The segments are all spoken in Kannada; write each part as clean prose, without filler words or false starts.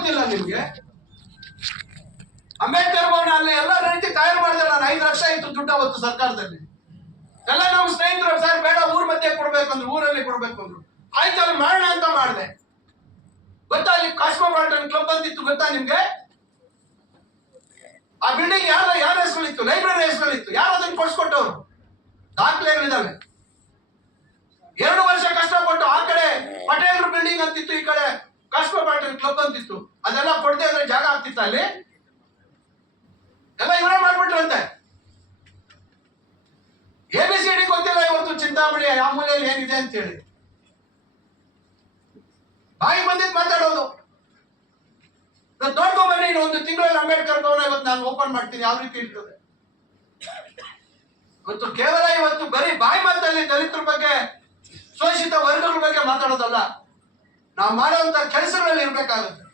ಗೊತ್ತಿಲ್ಲ ನಿಮ್ಗೆ? ಅಂಬೇಡ್ಕರ್ ಭವನ ಅಲ್ಲಿ ಎಲ್ಲ ರೀತಿ ತಯಾರು ಮಾಡಿದೆ ನಾನು. 5 ಲಕ್ಷ ಇತ್ತು ದುಡ್ಡು ಅವತ್ತು ಸರ್ಕಾರದಲ್ಲಿ. ಎಲ್ಲ ನಮ್ಮ ಸ್ನೇಹಿತರು ಸರ್ ಬೇಡ ಊರ್ ಮಧ್ಯೆ ಕೊಡ್ಬೇಕಂದ್ರು, ಊರಲ್ಲಿ ಕೊಡ್ಬೇಕು ಅಂದ್ರು. ಆಯ್ತು ಅಲ್ಲಿ ಮಾಡೋಣ ಅಂತ ಮಾಡಿದೆ. ಗೊತ್ತಾ ಅಲ್ಲಿ ಕಾಸ್ಮೋಪಾಲಿಟನ್ ಕ್ಲಬ್ ಅಂತಿತ್ತು, ಗೊತ್ತಾ ನಿಮ್ಗೆ? ಆ ಬಿಲ್ಡಿಂಗ್ ಯಾರ ಹೆಸರುಗಳಿತ್ತು? ಲೈಬ್ರರಿ ಹೆಸರುಗಳಿತ್ತು. ಯಾರು ಅದನ್ನು ಕೊಡ್ಸ್ಕೊಟ್ಟವ್ರು? ದಾಖಲೆಗಳಿದಾವೆ. 2 ವರ್ಷ ಕಷ್ಟಪಟ್ಟು ಆ ಕಡೆ ಪಟೇಲ್ರ ಬಿಲ್ಡಿಂಗ್ ಅಂತಿತ್ತು, ಈ ಕಡೆ ಕಾಸ್ಮೋಪಾಲಿಟನ್ ಕ್ಲಬ್ ಅಂತಿತ್ತು. ಅದೆಲ್ಲ ಕೊಡದೆ ಅಂದ್ರೆ ಜಾಗ ಆಗ್ತಿತ್ತ ಅಲ್ಲಿ? ಎಲ್ಲ ಇವರೇ ಮಾಡ್ಬಿಟ್ರಂತೆ. ABCD ಗೊತ್ತಿಲ್ಲ ಇವತ್ತು ಚಿಂತಾಮಣಿ ಯಾವ ಮೂಲೆಯಲ್ಲಿ ಏನಿದೆ ಅಂತ ಹೇಳಿ. ಬಾಯಿ ಬಂದಿದ್ದು ಮಾತಾಡೋದು. ನೋಡ್ಕೊ ಬನ್ನಿ, ಇನ್ನು 1 ತಿಂಗಳಲ್ಲಿ ಅಂಬೇಡ್ಕರ್ ಭವನ ಇವತ್ತು ನಾನು ಓಪನ್ ಮಾಡ್ತೀನಿ, ಯಾವ ರೀತಿ ಇರ್ತದೆ. ಇವತ್ತು ಕೇವಲ ಇವತ್ತು ಬರೀ ಬಾಯಿ ಮಾತಲ್ಲಿ ದಲಿತರ ಬಗ್ಗೆ, ಶೋಷಿತ ವರ್ಗಗಳ ಬಗ್ಗೆ ಮಾತಾಡೋದಲ್ಲ, ನಾವು ಮಾಡುವಂತ ಕೆಲಸಗಳಲ್ಲಿ ಇರ್ಬೇಕಾಗುತ್ತೆ.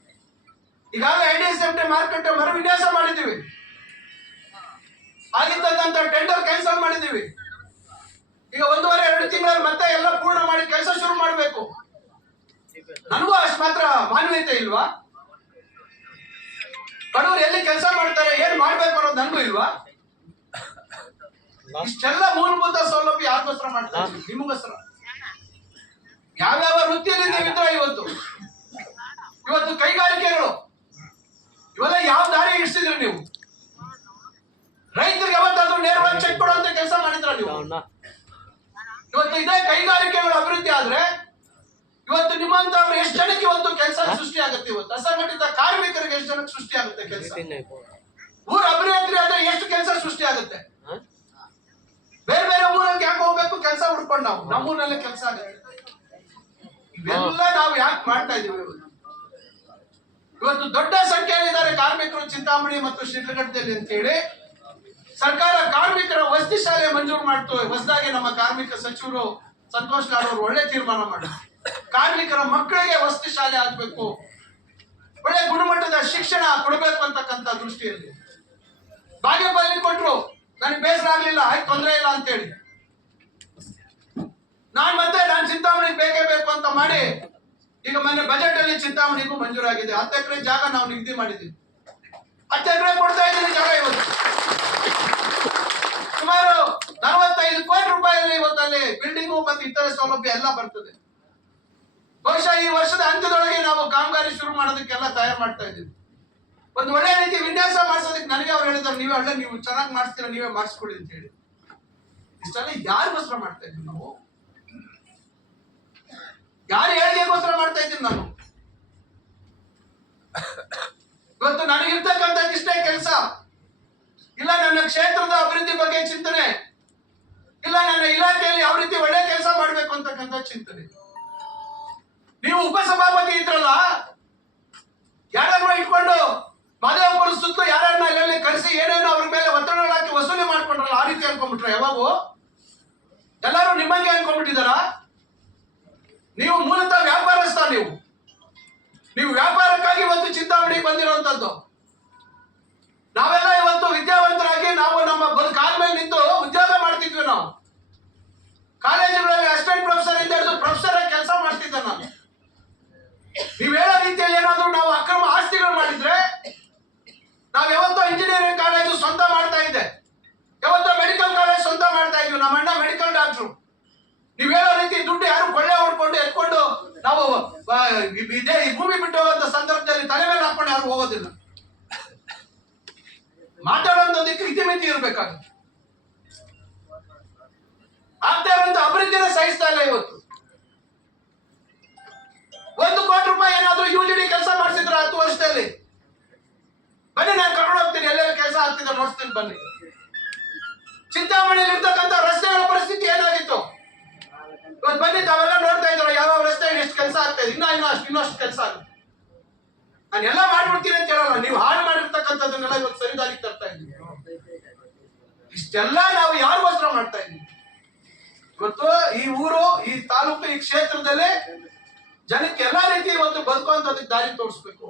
ಈಗಾಗಲೇ IDSMT ಮಾರ್ಕೆಟ್ ಮರು ವಿನ್ಯಾಸ ಮಾಡಿದ್ದೀವಿ. ಆಗಿದ್ದಂತ ಟೆಂಡರ್ ಕ್ಯಾನ್ಸಲ್ ಮಾಡಿದ್ದೀವಿ. ಈಗ 1.5-2 ತಿಂಗಳಲ್ಲಿ ಮತ್ತೆ ಎಲ್ಲ ಪೂರ್ಣ ಮಾಡಿ ಕೆಲಸ ಶುರು ಮಾಡಬೇಕು. ನನಗೂ ಅಷ್ಟು ಮಾತ್ರ ಮಾನವೀಯತೆ ಇಲ್ವಾ? ಬಡವರು ಎಲ್ಲಿ ಕೆಲಸ ಮಾಡ್ತಾರೆ, ಏನ್ ಮಾಡ್ಬೇಕು ಅನ್ನೋದು ನನಗೂ ಇಲ್ವಾ? ಇಷ್ಟೆಲ್ಲ ಮೂಲಭೂತ ಸೌಲಭ್ಯ ಯಾರಿಗೋಸ್ಕರ ಮಾಡ್ತಾರೆ? ನಿಮಗೋಸ್ಕರ. ಯಾವ್ಯಾವ ವೃತ್ತಿಯಲ್ಲಿ ನೀವಿದ್ರ ಇವತ್ತು ಕೈಗಾರಿಕೆಗಳು ಇವೆಲ್ಲ ಯಾವ ದಾರಿ ಇಡ್ಸಿದ್ರಿ ನೀವು? ರೈತರಿಗೆ ಯಾವತ್ತಾದ್ರೂ ನೇರವಾಗಿ ಚೆಕ್ ಕೊಡುವಂತ ಕೆಲಸ ಮಾಡಿದ್ರ ನೀವು? ಇವತ್ತು ಇದೇ ಕೈಗಾರಿಕೆಗಳು ಅಭಿವೃದ್ಧಿ ಆದ್ರೆ ಇವತ್ತು ನಿಮ್ಮಂತವ್ರು ಎಷ್ಟು ಜನಕ್ಕೆ ಇವತ್ತು ಕೆಲಸ ಸೃಷ್ಟಿ ಆಗುತ್ತೆ? ಇವತ್ತು ಅಸಂಘಟಿತ ಕಾರ್ಮಿಕರಿಗೆ ಎಷ್ಟು ಜನಕ್ಕೆ ಸೃಷ್ಟಿ ಆಗುತ್ತೆ ಕೆಲಸ? ಊರ ಅಭಿವೃದ್ಧಿ ಆದ್ರೆ ಎಷ್ಟು ಕೆಲಸ ಸೃಷ್ಟಿ ಆಗುತ್ತೆ? ಬೇರೆ ಬೇರೆ ಊರಲ್ಲಿ ಯಾಕೆ ಹೋಗ್ಬೇಕು ಕೆಲಸ ಹುಡ್ಕೊಂಡು? ನಾವು ನಮ್ಮೂರಲ್ಲೇ ಕೆಲಸ ಆಗುತ್ತೆ. ಇವೆಲ್ಲ ನಾವು ಯಾಕೆ ಮಾಡ್ತಾ ಇದೀವಿ? ಇವತ್ತು ದೊಡ್ಡ ಸಂಖ್ಯೆಯಲ್ಲಿದ್ದಾರೆ ಕಾರ್ಮಿಕರು ಚಿಂತಾಮಣಿ ಮತ್ತು ಶಿಡ್ಲಘಟ್ಟದಲ್ಲಿ ಅಂತ ಹೇಳಿ ಸರ್ಕಾರ ಕಾರ್ಮಿಕರ ವಸತಿ ಶಾಲೆ ಮಂಜೂರು ಮಾಡ್ತು. ಹೊಸದಾಗಿ ನಮ್ಮ ಕಾರ್ಮಿಕ ಸಚಿವರು ಸಂತೋಷ್ ಲಾಡ್ ಅವರು ಒಳ್ಳೆ ತೀರ್ಮಾನ ಮಾಡಿದ್ರು. ಕಾರ್ಮಿಕರ ಮಕ್ಕಳಿಗೆ ವಸತಿ ಶಾಲೆ ಆಗ್ಬೇಕು, ಒಳ್ಳೆ ಗುಣಮಟ್ಟದ ಶಿಕ್ಷಣ ಕೊಡಬೇಕು ಅಂತಕ್ಕಂಥ ದೃಷ್ಟಿಯಲ್ಲಿ ಬಾಗೇಪಲ್ಲಿ ಕೊಟ್ರು. ನನಗೆ ಬೇಸರ ಆಗ್ಲಿಲ್ಲ, ಆಯ್ತು ತೊಂದರೆ ಇಲ್ಲ ಅಂತೇಳಿ ನಾನು ಚಿಂತಾಮಣಿಗೆ ಬೇಕೇ ಬೇಕು ಅಂತ ಮಾಡಿ ಈಗ ಮೊನ್ನೆ ಬಜೆಟ್ ಅಲ್ಲಿ ಚಿಂತಾಮಣಿಗೂ ಮಂಜೂರಾಗಿದೆ. 10 ಎಕರೆ ಜಾಗ ನಾವು ನಿಗದಿ ಮಾಡಿದ್ದೀವಿ. 10 ಎಕರೆ ಕೊಡ್ತಾ ಇದ್ದೀವಿ ಜಾಗ. ಇವತ್ತು ಸುಮಾರು 45 ಕೋಟಿ ರೂಪಾಯಿಯಲ್ಲಿ ಇವತ್ತಲ್ಲಿ ಬಿಲ್ಡಿಂಗು ಮತ್ತು ಇತರೆ ಸೌಲಭ್ಯ ಎಲ್ಲ ಬರ್ತದೆ. ಬಹುಶಃ ಈ ವರ್ಷದ ಅಂತ್ಯದೊಳಗೆ ನಾವು ಕಾಮಗಾರಿ ಶುರು ಮಾಡೋದಕ್ಕೆಲ್ಲ ತಯಾರು ಮಾಡ್ತಾ ಇದ್ದೀವಿ. ಒಂದು ಒಳ್ಳೆ ರೀತಿ ವಿನ್ಯಾಸ ಮಾಡಿಸೋದಕ್ಕೆ ನನಗೆ ಅವ್ರು ಹೇಳಿದ್ರು, ನೀವು ಚೆನ್ನಾಗಿ ಮಾಡಿಸ್ತೀರಾ, ನೀವೇ ಮಾಡಿಸ್ಕೊಡಿ ಅಂತ ಹೇಳಿ. ಇಷ್ಟೆಲ್ಲ ಯಾರಿಗೋಸ್ಕರ ಮಾಡ್ತಾ ಇದ್ದೀವಿ ನಾವು? ಯಾರು ಹೇಳಿಕೆಗೋಸ್ಕರ ಮಾಡ್ತಾ ಇದ್ದೀನಿ ನಾನು? ಇವತ್ತು ನನಗಿರ್ತಕ್ಕಂಥ ಇಷ್ಟೇ ಕೆಲಸ ಇಲ್ಲ, ನನ್ನ ಕ್ಷೇತ್ರದ ಅಭಿವೃದ್ಧಿ ಬಗ್ಗೆ ಚಿಂತನೆ ಇಲ್ಲ, ನನ್ನ ಇಲಾಖೆಯಲ್ಲಿ ಯಾವ ರೀತಿ ಒಳ್ಳೆ ಕೆಲಸ ಮಾಡ್ಬೇಕು ಅಂತಕ್ಕಂಥ ಚಿಂತನೆ. ನೀವು ಉಪಸಭಾಪತಿ ಇದ್ರಲ್ಲ, ಯಾರನ್ನ ಇಟ್ಕೊಂಡು ಮಾದೇವಪುರ ಸುತ್ತ ಯಾರನ್ನ ಅಲ್ಲಲ್ಲಿ ಕರೆಸಿ ಏನೇನೋ ಅವ್ರ ಮೇಲೆ ಒತ್ತಡ ಹಾಕಿ ವಸೂಲಿ ಮಾಡ್ಕೊಂಡ್ರಲ್ಲ, ಆ ರೀತಿ ಅನ್ಕೊಂಡ್ಬಿಟ್ರೆ ಯಾವಾಗೂ ಎಲ್ಲರೂ ನಿಮ್ಮಂಗೆ ಅನ್ಕೊಂಡ್ಬಿಟ್ಟಿದಾರ? ನೀವು ಮೂಲತಃ ವ್ಯಾಪಾರಸ್ಥ. ನೀವು ವ್ಯಾಪಾರಕ್ಕಾಗಿ ಇವತ್ತು ಚಿಂತಾಮಣಿಗೆ ಬಂದಿರುವಂತದ್ದು. ನಾವೆಲ್ಲ ಇವತ್ತು ವಿದ್ಯಾವಂತರಾಗಿ ನಾವು ನಮ್ಮ ಕಾಲ ಮೇಲೆ ನಿಂತು ಉದ್ಯೋಗ ಮಾಡ್ತಿದ್ವಿ. ನಾವು ಕಾಲೇಜುಗಳಲ್ಲಿ ಅಸಿಸ್ಟೆಂಟ್ ಪ್ರೊಫೆಸರ್ ಇಂದ ಹಿಡಿದು ಪ್ರೊಫೆಸರ್ ಆಗಿ ಕೆಲಸ ಮಾಡ್ತಿದ್ದೆ ನಾನು. ನೀವು ಹೇಳೋ ರೀತಿಯಲ್ಲಿ ಏನಾದ್ರು ನಾವು ಅಕ್ರಮ ಆಸ್ತಿಗಳು ಮಾಡಿದ್ರೆ, ನಾವ್ ಯಾವತ್ತೋ ಇಂಜಿನಿಯರಿಂಗ್ ಕಾಲೇಜು ಸ್ವಂತ ಮಾಡ್ತಾ ಇದ್ದೆ, ಯಾವತ್ತೋ ಮೆಡಿಕಲ್ ಕಾಲೇಜ್ ಸ್ವಂತ ಮಾಡ್ತಾ ಇದ್ವಿ. ನಮ್ಮ ಅಣ್ಣ ಮೆಡಿಕಲ್ ಡಾಕ್ಟ್ರು. ನೀವ್ ಹೇಳೋ ರೀತಿ ದುಡ್ಡು ಯಾರು ಕೊಳ್ಳೆ ಹೊಡ್ಕೊಂಡು ಎತ್ಕೊಂಡು ನಾವು ಈ ಭೂಮಿ ಬಿಟ್ಟು ಹೋಗುವಂತ ಸಂದರ್ಭದಲ್ಲಿ ತಲೆ ಮೇಲೆ ಹಾಕೊಂಡು ಯಾರು ಹೋಗೋದಿಲ್ಲ. ಮಾತಾಡುವಂತದಕ್ಕೆ ಇತಿಮಿತಿ ಇರ್ಬೇಕಾಗುತ್ತೆ. ಆಗ್ತಾ ಇರುವಂತ ಅಭಿವೃದ್ಧಿನ ಸಹಿಸ್ತಾ ಇಲ್ಲ. ಇವತ್ತು 1 ಕೋಟಿ ರೂಪಾಯಿ ಏನಾದ್ರೂ UGD ಕೆಲಸ ಮಾಡಿಸಿದ್ರೆ 10 ವರ್ಷದಲ್ಲಿ, ಬನ್ನಿ ನಾನು ಕರ್ಕೊಂಡು ಹೋಗ್ತೀನಿ, ಎಲ್ಲೆಲ್ಲಿ ಕೆಲಸ ಆಗ್ತಿದೆ ನೋಡ್ತೀನಿ ಬನ್ನಿ. ಚಿಂತಾಮಣಿಯಲ್ಲಿ ಇರ್ತಕ್ಕಂಥ ರಸ್ತೆಗಳ ಪರಿಸ್ಥಿತಿ ಏನಾಗಿತ್ತು ಇವತ್ತು ಬನ್ನಿ ತಾವೆಲ್ಲ ನೋಡ್ತಾ ಇದ್ದಾರೆ. ಯಾವ ರಸ್ತೆ ಎಷ್ಟು ಕೆಲಸ ಆಗ್ತಾ ಇದೆ, ಇನ್ನಷ್ಟು ಕೆಲಸ ಆಗುತ್ತೆ. ನಾನು ಎಲ್ಲ ಮಾಡ್ಬಿಡ್ತೀನಿ ಅಂತ ಹೇಳಲ್ಲ, ನೀವು ಹಾಳು ಮಾಡಿರ್ತಕ್ಕಂಥದ್ದನ್ನೆಲ್ಲ ಇವತ್ತು ಸರಿದಾರಿಗೆ ತರ್ತಾ ಇದ್ದೀವಿ. ಇಷ್ಟೆಲ್ಲ ನಾವು ಯಾರಿಗೋಸ್ಕರ ಮಾಡ್ತಾ ಇದ್ದೀವಿ? ಇವತ್ತು ಈ ಊರು, ಈ ತಾಲೂಕು, ಈ ಕ್ಷೇತ್ರದಲ್ಲಿ ಜನಕ್ಕೆ ಎಲ್ಲಾ ರೀತಿ ಇವತ್ತು ಬದುಕುವಂತದಕ್ಕೆ ದಾರಿ ತೋರಿಸ್ಬೇಕು.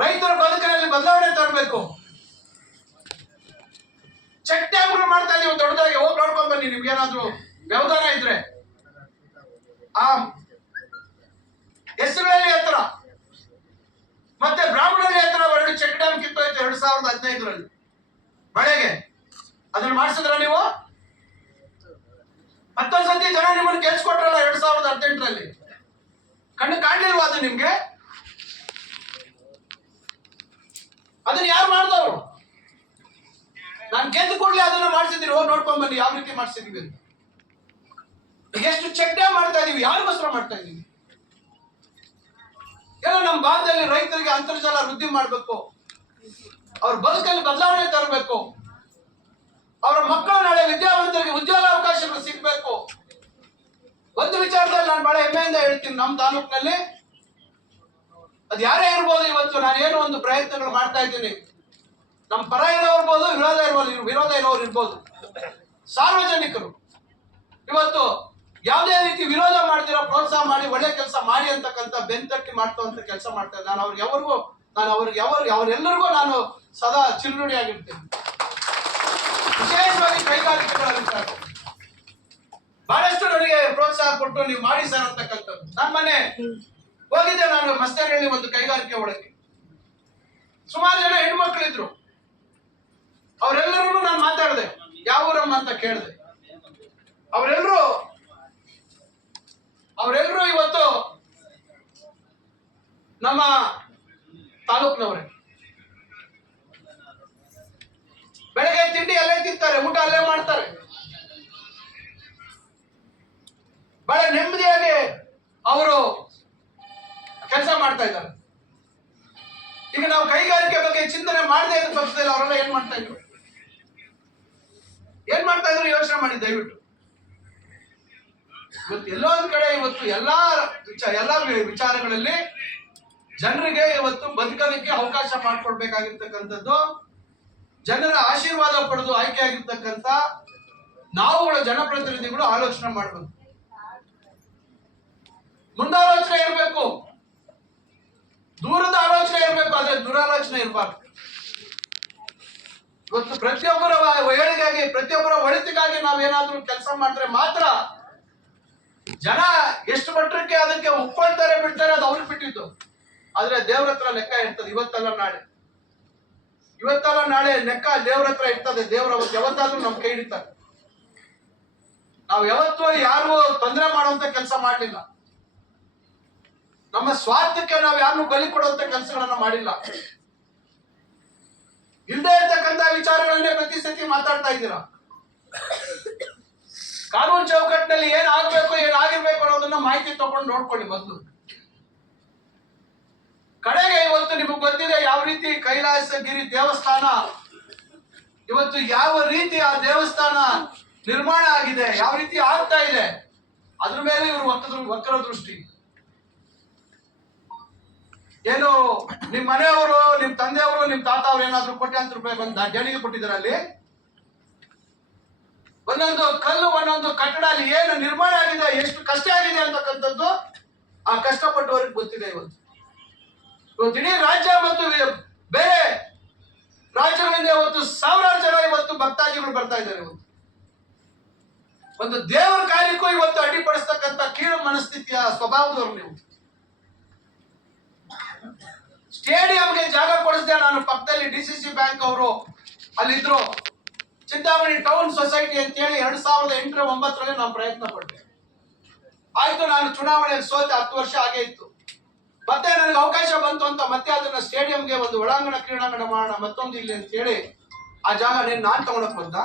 ರೈತರ ಬದುಕಿನಲ್ಲಿ ಬದಲಾವಣೆ ತರಬೇಕು. ಚೆಕ್ ಡ್ಯಾಮ್ಗಳು ಮಾಡ್ತಾ ಇದೀವಿ ದೊಡ್ಡದಾಗಿ. ಹೋಗಿ ನೋಡ್ಕೊಂಡ್ ಬನ್ನಿ, ನಿಮ್ಗೆ ಏನಾದ್ರು ವ್ಯವಧಾನ ಇದ್ರೆ. ಆ ಹೆಸರುಗಳಲ್ಲಿ ಹತ್ರ 2015ರಲ್ಲಿ ಮಳೆಗೆ ಅದನ್ನ ಮಾಡಿಸಿದ್ರ ನೀವು? ಮತ್ತೊಂದ್ ಸತಿ ಜನ ನಿಮ್ಮನ್ನು ಕೇಳಿಸ್ಕೊಟ್ರಲ್ಲ 2018ರಲ್ಲಿ. ಕಣ್ಣು ಕಾಣ್ಲಿಲ್ವಾ ಅದು ನಿಮ್ಗೆ? ಅದನ್ನ ಯಾರು ಮಾಡಿದವರು? ನಾನು ಗೆದ್ದು ಕೂಡಲೇ ಅದನ್ನ ಮಾಡಿಸಿದೀನಿ, ಹೋಗಿ ನೋಡ್ಕೊಂಡ್ ಬನ್ನಿ ಯಾವ ರೀತಿ ಮಾಡಿಸಿದೀವಿ ಅಂತ. ಎಷ್ಟು ಚೆಕ್ ಡ್ಯಾಮ್ ಮಾಡ್ತಾ ಇದೀವಿ, ಯಾರಿಗೋಸ್ಕರ ಮಾಡ್ತಾ ಇದೀವಿ? ಎಲ್ಲ ನಮ್ಮ ಭಾಗದಲ್ಲಿ ರೈತರಿಗೆ ಅಂತರ್ಜಲ ವೃದ್ಧಿ ಮಾಡಬೇಕು, ಅವ್ರ ಬದುಕಲ್ಲಿ ಬದಲಾವಣೆ ತರಬೇಕು, ಅವರ ಮಕ್ಕಳು ನಾಳೆ ವಿದ್ಯಾವಂತರಿಗೆ ಉದ್ಯೋಗಾವಕಾಶಗಳು ಸಿಗ್ಬೇಕು. ಒಂದು ವಿಚಾರದಲ್ಲಿ ನಾನು ಬಹಳ ಹೆಮ್ಮೆಯಿಂದ ಹೇಳ್ತೀನಿ, ನಮ್ಮ ತಾಲೂಕಿನಲ್ಲಿ ಅದು ಯಾರೇ ಇರ್ಬೋದು, ಇವತ್ತು ನಾನು ಏನೋ ಒಂದು ಪ್ರಯತ್ನಗಳು ಮಾಡ್ತಾ ಇದ್ದೀನಿ. ನಮ್ಮ ಪರ ಇರೋರ್ಬೋದು, ವಿರೋಧ ಇರೋರು ಇರ್ಬೋದು, ಸಾರ್ವಜನಿಕರು ಇವತ್ತು ಯಾವುದೇ ರೀತಿ ವಿರೋಧ ಮಾಡ್ದಿರೋ ಪ್ರೋತ್ಸಾಹ ಮಾಡಿ ಒಳ್ಳೆ ಕೆಲಸ ಮಾಡಿ ಅಂತಕ್ಕಂಥ ಬೆಂತಟ್ಟಿ ಮಾಡ್ತಕ್ಕಂಥ ಕೆಲಸ ಮಾಡ್ತಾ ಇದ್ದೆ. ಅವರೆಲ್ಲರಿಗೂ ನಾನು ಸದಾ ಚಿರುನುಡಿಯಾಗಿರ್ತೇನೆ. ವಿಶೇಷವಾಗಿ ಕೈಗಾರಿಕೆಗಳಲ್ಲಿ ಬಹಳಷ್ಟು ನನಗೆ ಪ್ರೋತ್ಸಾಹ ಕೊಟ್ಟು ನೀವು ಮಾಡಿ ಸರ್ ಅಂತಕ್ಕಂಥದ್ದು. ನಾನು ಮೊನ್ನೆ ಹೋಗಿದ್ದೆ, ನಾನು ಮಸ್ತೇನಹಳ್ಳಿ ಒಂದು ಕೈಗಾರಿಕೆ ಒಳಗೆ ಸುಮಾರು ಜನ ಹೆಣ್ಮಕ್ಳಿದ್ರು. ಅವರೆಲ್ಲರೂ ನಾನು ಮಾತಾಡಿದೆ, ಯಾವ ಊರಮ್ಮ ಅಂತ ಕೇಳಿದೆ. ಅವರೆಲ್ಲರೂ ಇವತ್ತು ನಮ್ಮ ತಾಲೂಕಿನವರೇ. ಬೆಳಗ್ಗೆ ತಿಂಡಿ ಅಲ್ಲೇ ತಿಂತಾರೆ, ಊಟ ಅಲ್ಲೇ ಮಾಡ್ತಾರೆ, ಬಹಳ ನೆಮ್ಮದಿಯಾಗಿ ಅವರು ಕೆಲಸ ಮಾಡ್ತಾ ಇದ್ದಾರೆ. ಈಗ ನಾವು ಕೈಗಾರಿಕೆ ಬಗ್ಗೆ ಚಿಂತನೆ ಮಾಡದೇ ಇದ್ದ ಪಕ್ಷದಲ್ಲಿ ಅವರೆಲ್ಲ ಏನ್ ಮಾಡ್ತಾ ಇದ್ರು ಯೋಚನೆ ಮಾಡಿ ದಯವಿಟ್ಟು. ಇವತ್ತು ಎಲ್ಲೋ ಒಂದ್ ಕಡೆ ಇವತ್ತು ಎಲ್ಲಾ ವಿಚಾರಗಳಲ್ಲಿ ಜನರಿಗೆ ಇವತ್ತು ಬದುಕೋದಕ್ಕೆ ಅವಕಾಶ ಮಾಡಿಕೊಡ್ಬೇಕಾಗಿರ್ತಕ್ಕಂಥದ್ದು, ಜನರ ಆಶೀರ್ವಾದ ಪಡೆದು ಆಯ್ಕೆ ಆಗಿರ್ತಕ್ಕಂಥ ನಾವುಗಳು ಜನಪ್ರತಿನಿಧಿಗಳು ಆಲೋಚನೆ ಮಾಡಬೇಕು, ಮುಂದಾಲೋಚನೆ ಇರಬೇಕು, ದೂರದ ಆಲೋಚನೆ ಇರಬೇಕು, ಅದೇ ದುರಾಲೋಚನೆ ಇರಬಾರ್ದು. ಇವತ್ತು ಪ್ರತಿಯೊಬ್ಬರ ಏಳಿಗೆಗಾಗಿ, ಪ್ರತಿಯೊಬ್ಬರ ಒಳಿತಿಗಾಗಿ ನಾವೇನಾದ್ರೂ ಕೆಲಸ ಮಾಡಿದ್ರೆ ಮಾತ್ರ ಜನ ಎಷ್ಟು ಮಟ್ಟಕ್ಕೆ ಅದಕ್ಕೆ ಒಪ್ಕೊಳ್ತಾರೆ ಬಿಡ್ತಾರೆ ಅದು ಅವ್ರಿಗೆ ಬಿಟ್ಟಿದ್ದು. ಆದ್ರೆ ದೇವ್ರ ಹತ್ರ ಲೆಕ್ಕ ಇರ್ತದೆ, ಇವತ್ತಲ್ಲ ನಾಳೆ ಲೆಕ್ಕ ದೇವ್ರ ಹತ್ರ ಇರ್ತದೆ. ದೇವ್ರ ಯಾವತ್ತಾದ್ರೂ ನಮ್ ಕೈ ಹಿಡಿತಾರೆ. ನಾವು ಯಾವತ್ತೂ ಯಾರಿಗೂ ತೊಂದರೆ ಮಾಡುವಂತ ಕೆಲಸ ಮಾಡಲಿಲ್ಲ, ನಮ್ಮ ಸ್ವಾರ್ಥಕ್ಕೆ ನಾವು ಯಾರನ್ನು ಬಲಿ ಕೊಡುವಂತ ಕೆಲಸಗಳನ್ನ ಮಾಡಿಲ್ಲ. ಇಲ್ಲದೆ ಇರ್ತಕ್ಕಂಥ ವಿಚಾರಗಳನ್ನೇ ಪ್ರತಿ ಸತಿ ಮಾತಾಡ್ತಾ ಇದ್ದೀರಾ. ಕಾನೂನು ಚೌಕಟ್ಟಿನಲ್ಲಿ ಏನಾಗಬೇಕು ಏನಾಗಿರ್ಬೇಕು ಅನ್ನೋದನ್ನ ಮಾಹಿತಿ ತಗೊಂಡು ನೋಡ್ಕೊಳ್ಳಿ ಮೊದಲು. ಕಡೆಗೆ ಇವತ್ತು ನಿಮಗೆ ಗೊತ್ತಿದೆ ಯಾವ ರೀತಿ ಕೈಲಾಸಗಿರಿ ದೇವಸ್ಥಾನ ಇವತ್ತು ಯಾವ ರೀತಿ ಆ ದೇವಸ್ಥಾನ ನಿರ್ಮಾಣ ಆಗಿದೆ, ಯಾವ ರೀತಿ ಆಗ್ತಾ ಇದೆ, ಅದ್ರ ಮೇಲೆ ಇವರು ವಕ್ರ ದೃಷ್ಟಿ. ಏನು ನಿಮ್ ಮನೆಯವರು, ನಿಮ್ ತಂದೆಯವರು, ನಿಮ್ ತಾತ ಅವರು ಏನಾದ್ರು ಕೋಟ್ಯಾಂತರ ರೂಪಾಯಿ ಬಂದ ದೇಣಿಗೆ ಕೊಟ್ಟಿದ್ದಾರೆ. ಅಲ್ಲಿ ಒಂದೊಂದು ಕಲ್ಲು, ಒಂದೊಂದು ಕಟ್ಟಡ ಅಲ್ಲಿ ಏನು ನಿರ್ಮಾಣ ಆಗಿದೆ, ಎಷ್ಟು ಕಷ್ಟ ಆಗಿದೆ ಅಂತಕ್ಕಂಥದ್ದು ಆ ಕಷ್ಟಪಟ್ಟವರಿಗೆ ಗೊತ್ತಿದೆ. ಇವತ್ತು ಇಡೀ ರಾಜ್ಯ ಮತ್ತು ಬೇರೆ ರಾಜ್ಯಗಳಿಂದ ಇವತ್ತು ಸಾವಿರಾರು ಜನ ಇವತ್ತು ಭಕ್ತಾದಿಗಳು ಬರ್ತಾ ಇದ್ದಾರೆ. ಇವತ್ತು ಒಂದು ದೇವರ ಕಾರ್ಯಕ್ಕೂ ಇವತ್ತು ಅಡ್ಡಿಪಡಿಸ್ತಕ್ಕಂಥ ಕೀಳು ಮನಸ್ಥಿತಿಯ ಸ್ವಭಾವದವರು ನೀವು. ಸ್ಟೇಡಿಯಂಗೆ ಜಾಗ ಕೊಡಿಸಿದೆ ನಾನು, ಪಕ್ಕದಲ್ಲಿ DCC ಬ್ಯಾಂಕ್ ಅವರು ಅಲ್ಲಿದ್ರು. ಚಿಂತಾಮಣಿ ಟೌನ್ ಸೊಸೈಟಿ ಅಂತೇಳಿ 2008-09 ನಾನು ಪ್ರಯತ್ನ ಪಟ್ಟೆ. ಆಯ್ತು, ನಾನು ಚುನಾವಣೆಯಲ್ಲಿ ಸೋತೆ 10 ವರ್ಷ ಆಗೇ ಇತ್ತು. ಮತ್ತೆ ನನಗೆ ಅವಕಾಶ ಬಂತು ಅಂತ ಮತ್ತೆ ಅದನ್ನ ಸ್ಟೇಡಿಯಂಗೆ ಒಂದು ಒಳಾಂಗಣ ಕ್ರೀಡಾಂಗಣ ಮಾಡೋಣ ಮತ್ತೊಂದು ಇಲ್ಲಿ ಅಂತ ಹೇಳಿ ಆ ಜಾಗ ನಾನ್ ತಗೊಳಕ್ ಬಂದ.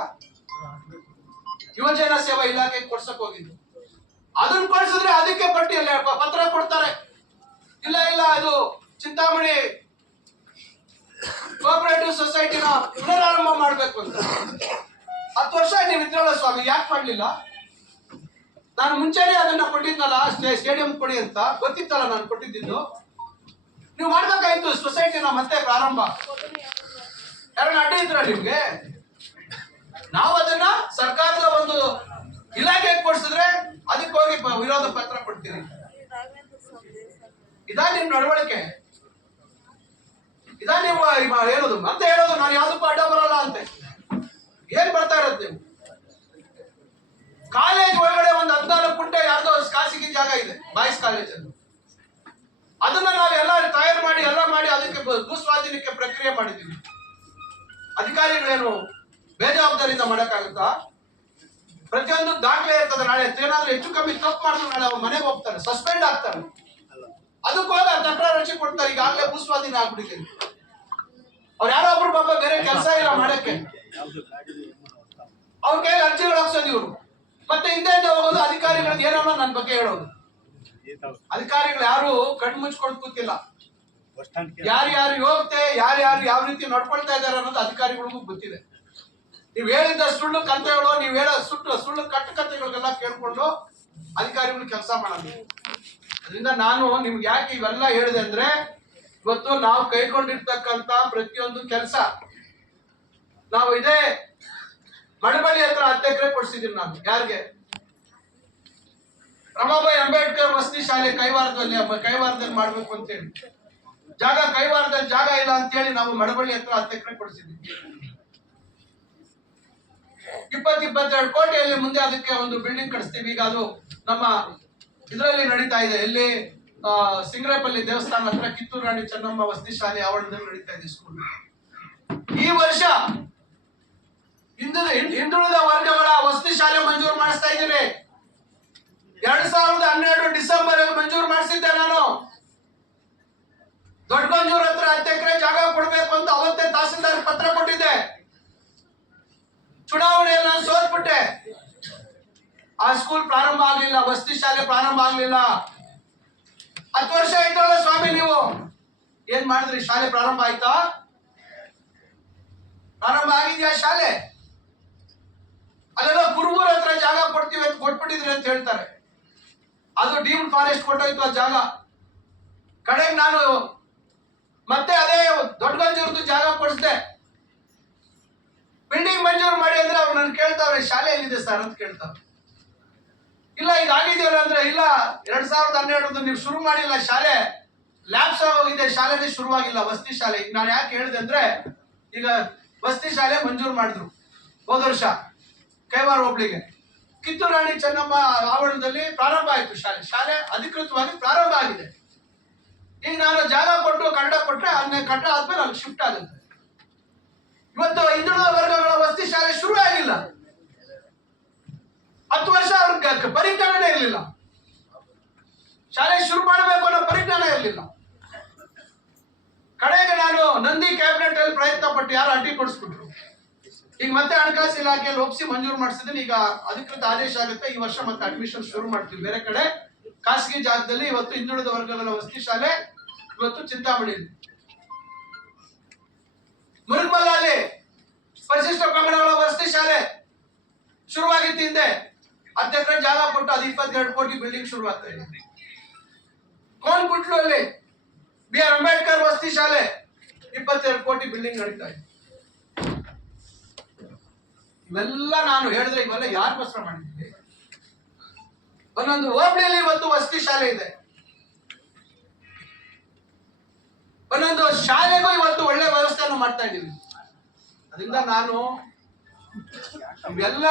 ಯುವಜನ ಸೇವಾ ಇಲಾಖೆಗೆ ಕೊಡ್ಸಕ್ ಹೋಗಿದ್ದು. ಅದನ್ನ ಕೊಡ್ಸಿದ್ರೆ ಅದಕ್ಕೆ ಪಟ್ಟಿಯಲ್ಲಿ ಪತ್ರ ಕೊಡ್ತಾರೆ, ಇಲ್ಲ ಇದು ಚಿಂತಾಮಣಿ ಕೋಆಪರೇಟಿವ್ ಸೊಸೈಟಿನ ಪುನರಾರಂಭ ಮಾಡ್ಬೇಕು ಅಂತ. 10 ವರ್ಷ ನೀವು ಇದ್ರಲ್ಲ ಸ್ವಾಮಿ, ಯಾಕೆ ಮಾಡ್ಲಿಲ್ಲ? ನಾನು ಮುಂಚೆನೆ ಅದನ್ನ ಕೊಟ್ಟಿದ್ನಲ್ಲ, ಸ್ಟೇಡಿಯಂ ಕೊಡಿ ಅಂತ ಗೊತ್ತಿತ್ತಲ್ಲ ನಾನು ಕೊಟ್ಟಿದ್ದು. ನೀವು ಮಾಡ್ಬೇಕಾಯ್ತು ಸೊಸೈಟಿನ ಮತ್ತೆ ಪ್ರಾರಂಭ. ಯಾರನ್ನ ಅಡ್ಡಿ ಇದ್ರ ನಿಮ್ಗೆ? ನಾವು ಅದನ್ನ ಸರ್ಕಾರದ ಒಂದು ಇಲಾಖೆಗೆ ಕೊಡ್ಸಿದ್ರೆ ಅದಕ್ಕೆ ಹೋಗಿ ವಿರೋಧ ಪತ್ರ ಕೊಡ್ತೀರಿ. ಇದಾ ನಿಮ್ ನಡವಳಿಕೆ? ಇದಾ ನೀವು ಹೇಳೋದು? ಮತ್ತೆ ಹೇಳೋದು ನಾನು ಯಾವ್ದಕ್ಕೂ ಅಡ್ಡ ಬರಲ್ಲ ಅಂತೆ. ಏನ್ ಬರ್ತಾ ಇರೋದು ನೀವು? ಕಾಲೇಜ್ ಒಳಗಡೆ ಒಂದು 14 ಗುಂಟೆ ಯಾರ್ದೋ ಖಾಸಗಿ ಜಾಗ ಇದೆ, ಬಾಯ್ಸ್ ಕಾಲೇಜ್ ಅಲ್ಲಿ. ಅದನ್ನ ನಾವೆಲ್ಲ ತಯಾರು ಮಾಡಿ ಎಲ್ಲ ಮಾಡಿ ಅದಕ್ಕೆ ಭೂಸ್ವಾಧೀನಕ್ಕೆ ಪ್ರಕ್ರಿಯೆ ಮಾಡಿದ್ದೀವಿ. ಅಧಿಕಾರಿಗಳೇನು ಬೇಜವಾಬ್ದಾರಿಯಿಂದ ಮಾಡಕ್ಕಾಗುತ್ತಾ? ಪ್ರತಿಯೊಂದು ದಾಖಲೆ ಇರ್ತದೆ. ನಾಳೆ ಏನಾದ್ರೂ ಹೆಚ್ಚು ಕಮ್ಮಿ ತಪ್ಪು ಮಾಡಿದ್ರು ನಾಳೆ ಅವ್ರ ಮನೆಗೆ ಹೋಗ್ತಾರೆ, ಸಸ್ಪೆಂಡ್ ಆಗ್ತಾರೆ. ಅದಕ್ಕೋಗ ತಕರಾರು ಅರ್ಜಿ ಕೊಡ್ತಾರೆ. ಈಗಾಗಲೇ ಭೂಸ್ವಾಧೀನ ಆಗ್ಬಿಟ್ಟಿದೆ. ಅವ್ರು ಯಾರೋ ಒಬ್ರು ಪಾಪ ಬೇರೆ ಕೆಲಸ ಇಲ್ಲ ಮಾಡಕ್ಕೆ, ಅವ್ರ ಕೈಯಲ್ಲಿ ಅರ್ಜಿಗಳು ಹಾಕ್ಸೋದು ಇವ್ರು. ಮತ್ತೆ ಹಿಂದೆ ಹೋಗೋದು ಅಧಿಕಾರಿಗಳಿಗೆ ಏನೋ ನನ್ನ ಬಗ್ಗೆ ಹೇಳೋದು. ಅಧಿಕಾರಿಗಳು ಯಾರು ಕಣ್ಣು ಮುಚ್ಕೊಂಡು ಕೂತಿಲ್ಲ. ಯಾರ್ಯಾರು ಯೋಗ್ಯತೆ, ಯಾರ್ಯಾರು ಯಾವ ರೀತಿ ನಡ್ಕೊಳ್ತಾ ಇದ್ದಾರೆ ಅನ್ನೋದು ಅಧಿಕಾರಿಗಳಿಗೂ ಗೊತ್ತಿದೆ. ನೀವ್ ಹೇಳಿದ್ದ ಸುಳ್ಳು ಕಥೆಗಳು, ನೀವ್ ಹೇಳೋ ಸುಳ್ಳು ಕಟ್ಟುಕತೆಗಳಿಗೆಲ್ಲ ಕೇಳ್ಕೊಂಡು ಅಧಿಕಾರಿಗಳು ಕೆಲಸ ಮಾಡೋದು. ಅದರಿಂದ ನಾನು ನಿಮ್ಗೆ ಯಾಕೆ ಇವೆಲ್ಲ ಹೇಳಿದೆ ಅಂದ್ರೆ, ಇವತ್ತು ನಾವು ಕೈಕೊಂಡಿರ್ತಕ್ಕಂತ ಪ್ರತಿಯೊಂದು ಕೆಲಸ ನಾವು ಇದೇ ಮಡಬಳ್ಳಿ ಹತ್ರ 10 ಎಕರೆ ಕೊಡ್ಸಿದೀನಿ ನಾನು. ಯಾರಿಗೆ? ರಮಾಬಾಯಿ ಅಂಬೇಡ್ಕರ್ ವಸತಿ ಶಾಲೆ ಕೈವಾರದಲ್ಲಿ ಮಾಡ್ಬೇಕು ಅಂತ ಹೇಳಿ ಕೈವಾರದಲ್ಲಿ ಜಾಗ ಇಲ್ಲ ಅಂತ ಹೇಳಿ ನಾವು ಮಡಬಳ್ಳಿ ಹತ್ರ 10 ಎಕರೆ ಕೊಡಿಸಿದ್ವಿ. 22 ಕೋಟಿಯಲ್ಲಿ ಮುಂದೆ ಅದಕ್ಕೆ ಒಂದು ಬಿಲ್ಡಿಂಗ್ ಕಟ್ಸ್ತೀವಿ. ಈಗ ಅದು ನಮ್ಮ ಇದರಲ್ಲಿ ನಡೀತಾ ಇದೆ. ಎಲ್ಲಿ ಸಿಂಗರೇಪಲ್ಲಿ ದೇವಸ್ಥಾನ ಹತ್ರ ಕಿತ್ತೂರು ರಾಣಿ ಚೆನ್ನಮ್ಮ ವಸತಿ ಶಾಲೆ ಆವರಣದಲ್ಲಿ ನಡೀತಾ ಇದೆ ಸ್ಕೂಲ್. ಈ ವರ್ಷ ಹಿಂದುಳಿದ ವರ್ಗಗಳ ವಸತಿ ಶಾಲೆ ಮಂಜೂರು ಮಾಡಿಸ್ತಾ ಇದ್ದೀನಿ. 2012 ಡಿಸೆಂಬರ್ ಮಂಜೂರು ಮಾಡಿಸಿದ್ದೆ ನಾನು. ದೊಡ್ಡಗಂಜೂರ್ ಹತ್ರ 10 ಎಕರೆ ಜಾಗ ಕೊಡ್ಬೇಕು ಅಂತ ಅವತ್ತೇ ತಹಸೀಲ್ದಾರ್ ಪತ್ರ ಕೊಟ್ಟಿದ್ದೆ. ಚುನಾವಣೆಯಲ್ಲಿ ನಾನು ಸೋತ್ಬಿಟ್ಟೆ. ಆ ಸ್ಕೂಲ್ ಪ್ರಾರಂಭ ಆಗ್ಲಿಲ್ಲ, ವಸತಿ ಶಾಲೆ ಪ್ರಾರಂಭ ಆಗ್ಲಿಲ್ಲ. 10 ವರ್ಷ ಆಯ್ತಲ್ಲ ಸ್ವಾಮಿ, ನೀವು ಏನ್ ಮಾಡಿದ್ರಿ? ಶಾಲೆ ಪ್ರಾರಂಭ ಆಯ್ತಾ? ಪ್ರಾರಂಭ ಆಗಿದ್ಯಾ ಶಾಲೆ? ಅಲ್ಲೆಲ್ಲ ಕುರುಬೂರ್ ಹತ್ರ ಜಾಗ ಕೊಡ್ತೀವಿ ಅಂತ ಕೊಟ್ಬಿಟ್ಟಿದ್ರಿ ಅಂತ ಹೇಳ್ತಾರೆ. ಅದು ಡೀಮ್ಡ್ ಫಾರೆಸ್ಟ್ ಕೊಟ್ಟೋಯ್ತು ಆ ಜಾಗ. ಕಡೆಗೆ ನಾನು ಮತ್ತೆ ಅದೇ ದೊಡ್ಡಗಂಜೂರ್ದು ಜಾಗ ಕೊಡಿಸ್ದೆ. ಬಿಲ್ಡಿಂಗ್ ಮಂಜೂರು ಮಾಡಿ ಅಂದ್ರೆ ಅವ್ರು ನನ್ ಕೇಳ್ತಾವ್ರೆ, ಶಾಲೆ ಎಲ್ಲಿದೆ ಸರ್ ಅಂತ ಕೇಳ್ತಾವ್ರೆ. ಇಲ್ಲ ಈಗ ಆಗಿದೆಯಲ್ಲ ಅಂದ್ರೆ, ಇಲ್ಲ 2012 ನೀವು ಶುರು ಮಾಡಿಲ್ಲ ಶಾಲೆ, ಲ್ಯಾಬ್ಸ್ ಆಗೋಗಿದೆ, ಶಾಲೆನೇ ಶುರುವಾಗಿಲ್ಲ ವಸತಿ ಶಾಲೆ. ಈಗ ನಾನು ಯಾಕೆ ಹೇಳಿದೆ ಅಂದ್ರೆ, ಈಗ ವಸತಿ ಶಾಲೆ ಮಂಜೂರು ಮಾಡಿದ್ರು ಹೋದ ವರ್ಷ ಕೈವಾರ ಹೋಬ್ಳಿಗೆ. ಕಿತ್ತೂರು ರಾಣಿ ಚೆನ್ನಮ್ಮ ಆವರಣದಲ್ಲಿ ಪ್ರಾರಂಭ ಆಯ್ತು ಶಾಲೆ ಅಧಿಕೃತವಾಗಿ ಪ್ರಾರಂಭ ಆಗಿದೆ. ಈಗ ನಾನು ಜಾಗ ಕೊಟ್ಟು ಕನ್ನಡ ಕೊಟ್ರೆ ಕನ್ನಡ ಆದ್ಮೇಲೆ ಅಲ್ಲಿ ಶಿಫ್ಟ್ ಆಗುತ್ತೆ. ಇವತ್ತು ಹಿಂದುಳಿದ ವರ್ಗಗಳ ವಸತಿ ಶಾಲೆ ಶುರು ಆಗಿಲ್ಲ. 10 ವರ್ಷ ಅವ್ರಿಗೆ ಪರಿಜ್ಞಾನನೇ ಇರಲಿಲ್ಲ. ಶಾಲೆ ಶುರು ಮಾಡಬೇಕು ಅನ್ನೋ ಪರಿಜ್ಞಾನ ಇರಲಿಲ್ಲ. ಕಡೆಗೆ ನಾನು ನಂದಿ ಕ್ಯಾಬಿನೆಟ್ ಅಲ್ಲಿ ಪ್ರಯತ್ನ ಪಟ್ಟು ಯಾರು ಅಡ್ಡಿ ಕೊಡಿಸ್ಬಿಟ್ರು. ಈಗ ಮತ್ತೆ ಹಣಕಾಸು ಇಲಾಖೆಯಲ್ಲಿ ಒಪ್ಪಿಸಿ ಮಂಜೂರು ಮಾಡಿಸಿದ್ರೆ ಈಗ ಅಧಿಕೃತ ಆದೇಶ ಆಗುತ್ತೆ. ಈ ವರ್ಷ ಮತ್ತೆ ಅಡ್ಮಿಷನ್ ಶುರು ಮಾಡ್ತೀವಿ ಬೇರೆ ಕಡೆ ಖಾಸಗಿ ಜಾಗದಲ್ಲಿ. ಇವತ್ತು ಹಿಂದುಳಿದ ವರ್ಗಗಳ ವಸತಿ ಶಾಲೆ ಇವತ್ತು ಚಿಂತಾಮಣಿ, ಮುರುಗಮಲ್ಲಲ್ಲಿ ಪರಿಶಿಷ್ಟ ಪಂಗಡಗಳ ವಸತಿ ಶಾಲೆ ಶುರುವಾಗಿತ್ತು. ಹಿಂದೆ 10 ಎಕರೆ ಜಾಗ ಕೊಟ್ಟು ಅದು 22 ಕೋಟಿ ಬಿಲ್ಡಿಂಗ್ ಶುರುವಾಗ್ತಾ ಇದೆ. ಕೋನ್ಗುಟ್ಲಲ್ಲಿ BR ಅಂಬೇಡ್ಕರ್ ವಸತಿ ಶಾಲೆ 22 ಕೋಟಿ ಬಿಲ್ಡಿಂಗ್ ನಡೀತಾ ಇದೆ. ಇವೆಲ್ಲ ನಾನು ಹೇಳಿದ್ರೆ ಇವೆಲ್ಲ ಯಾರಿಗೋಸ್ಕರ ಮಾಡಿದ್ದೀವಿ? ಒಂದೊಂದು ಹೋಬಳಿಯಲ್ಲಿ ಇವತ್ತು ವಸತಿ ಶಾಲೆ ಇದೆ. ಒಂದೊಂದು ಶಾಲೆಗೂ ಇವತ್ತು ಒಳ್ಳೆ ವ್ಯವಸ್ಥೆಯನ್ನು ಮಾಡ್ತಾ ಇದ್ದೀವಿ. ಅದರಿಂದ ನಾನು ಇವೆಲ್ಲ